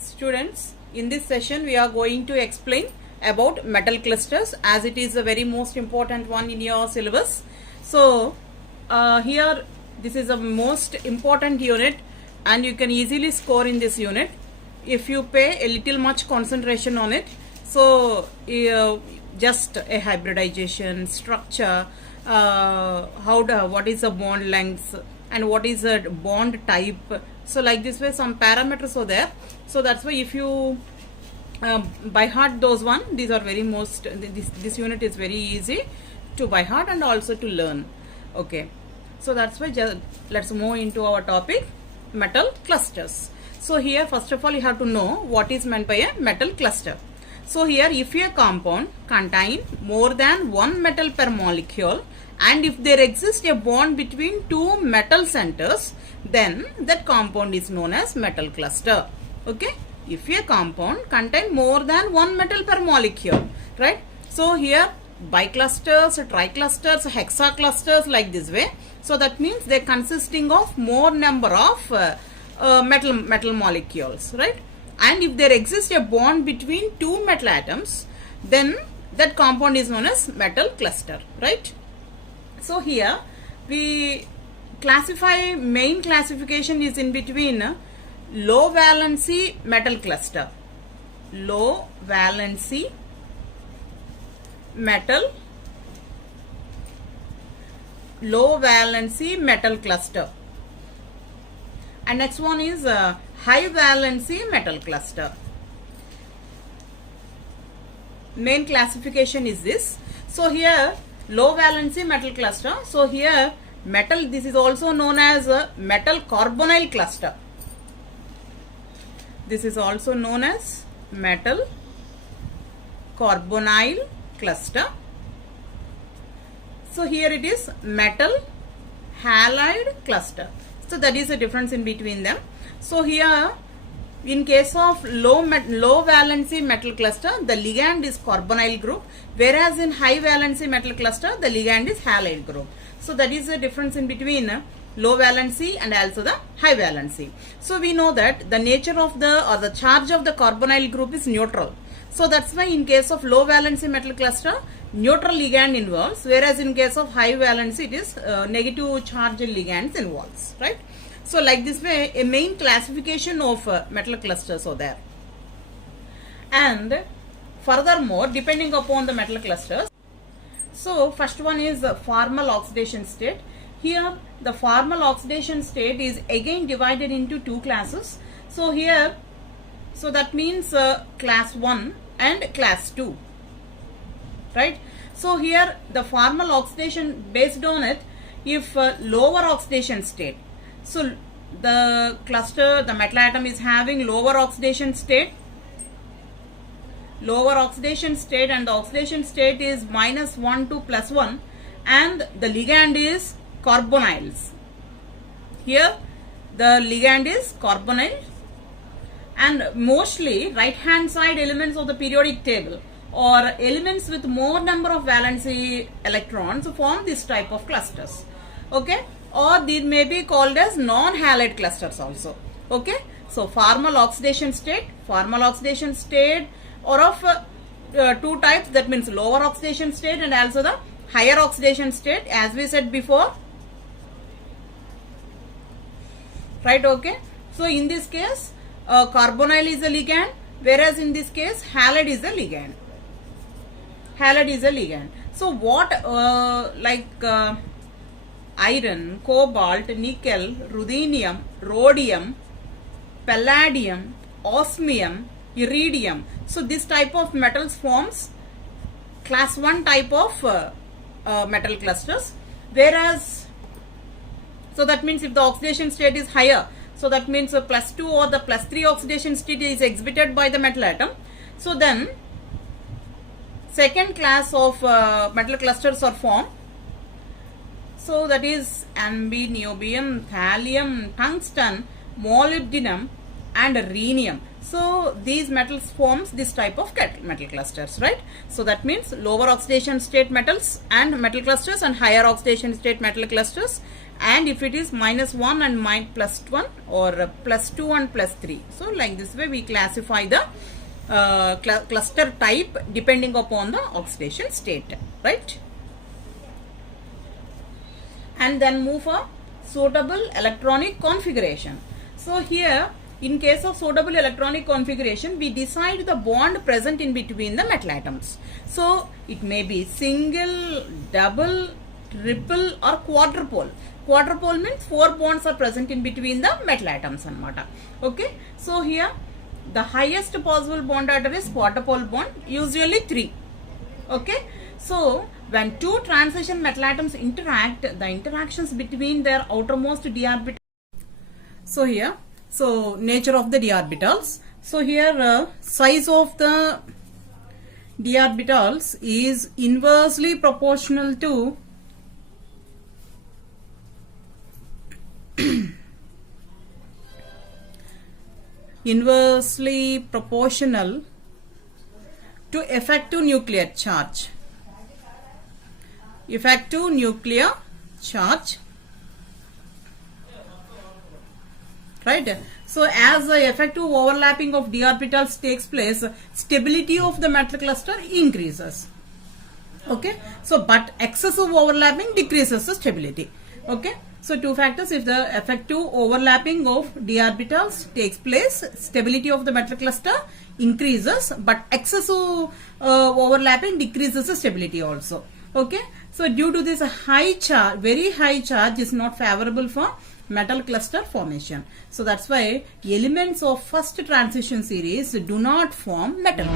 Students, in this session we are going to explain about metal clusters, as it is the very most important one in your syllabus. So here this is the most important unit and you can easily score in this unit if you pay a little much concentration on it. So just a hybridization structure, what is the bond length and what is the bond type. So like this way some parameters are there. So that's why if you by heart those one, these are very most, this unit is very easy to by heart and also to learn. Okay, so that's why just let's move into our topic, metal clusters. So here first of all you have to know what is meant by a metal cluster. So here if a compound contain more than one metal per molecule and if there exists a bond between two metal centers, then that compound is known as metal cluster. Okay, if a compound contain more than one metal per molecule, right? So here biclusters, triclusters, hexaclusters, like this way. So that means they are consisting of more number of metal molecules, right? And if there exists a bond between two metal atoms, then that compound is known as metal cluster, right? So here we classify, main classification is in between low valency metal cluster, low valency metal cluster, and next one is high valency metal cluster. Main classification is this. So here low valency metal cluster, so here metal, this is also known as a metal carbonyl cluster. This is also known as metal carbonyl cluster. So here it is metal halide cluster. So that is the difference in between them. So here in case of low valency metal cluster, the ligand is carbonyl group, whereas in high valency metal cluster the ligand is halide group. So that is the difference in between low valency and also the high valency. So we know that the nature of the charge of the carbonyl group is neutral. So that's why in case of low valency metal cluster, neutral ligand involves, whereas in case of high valency it is negative charge ligands involves, right? So like this way a main classification of metal clusters are there. And furthermore, depending upon the metal clusters, so first one is formal oxidation state. Here the formal oxidation state is again divided into two classes. So here, so that means class 1 and class 2, right? So here the formal oxidation, based on it, if lower oxidation state, so the cluster, the metal atom is having lower oxidation state, and the oxidation state is -1 to +1, and the ligand is carbonyls. Here the ligand is carbonyl, and mostly right hand side elements of the periodic table or elements with more number of valency electrons form this type of clusters. Okay, or these may be called as non-halide clusters also. Okay, so formal oxidation state or of two types, that means lower oxidation state and also the higher oxidation state, as we said before, right? Okay, so in this case carbonyl is a ligand, whereas in this case halide is a ligand. So what iron, cobalt, nickel, ruthenium, rhodium, palladium, osmium, iridium, so this type of metals forms class 1 type of metal clusters, whereas, so that means if the oxidation state is higher, so that means a +2 or the +3 oxidation state is exhibited by the metal atom, so then second class of metal clusters are formed. So that is ambi, niobium, thallium, tungsten, molybdenum and rhenium. So these metals forms this type of metal clusters, right? So that means lower oxidation state metals and metal clusters and higher oxidation state metal clusters, and if it is -1 and +1 or +2 and +3. So like this way we classify the cluster type depending upon the oxidation state, right? And then move for suitable electronic configuration. So here in case of suitable electronic configuration, we decide the bond present in between the metal atoms. So it may be single, double, triple or quadrupole. Quadrupole means 4 bonds are present in between the metal atoms anamata. Okay, so here the highest possible bond order is quadrupole bond, usually 3. Okay, so when two transition metal atoms interact, the interactions between their outermost d orbitals. So here, so nature of the d orbitals. So here size of the d orbitals is inversely proportional to effective nuclear charge. Effective nuclear charge, right? So as the effective overlapping of d orbitals takes place, stability of the metal cluster increases. Okay, so but excessive overlapping decreases the stability. Okay, so two factors: if the effective overlapping of d orbitals takes place, stability of the metal cluster increases, but excessive overlapping decreases the stability also. Okay, so due to this high charge, very high charge is not favorable for metal cluster formation. So that's why elements of first transition series do not form metal.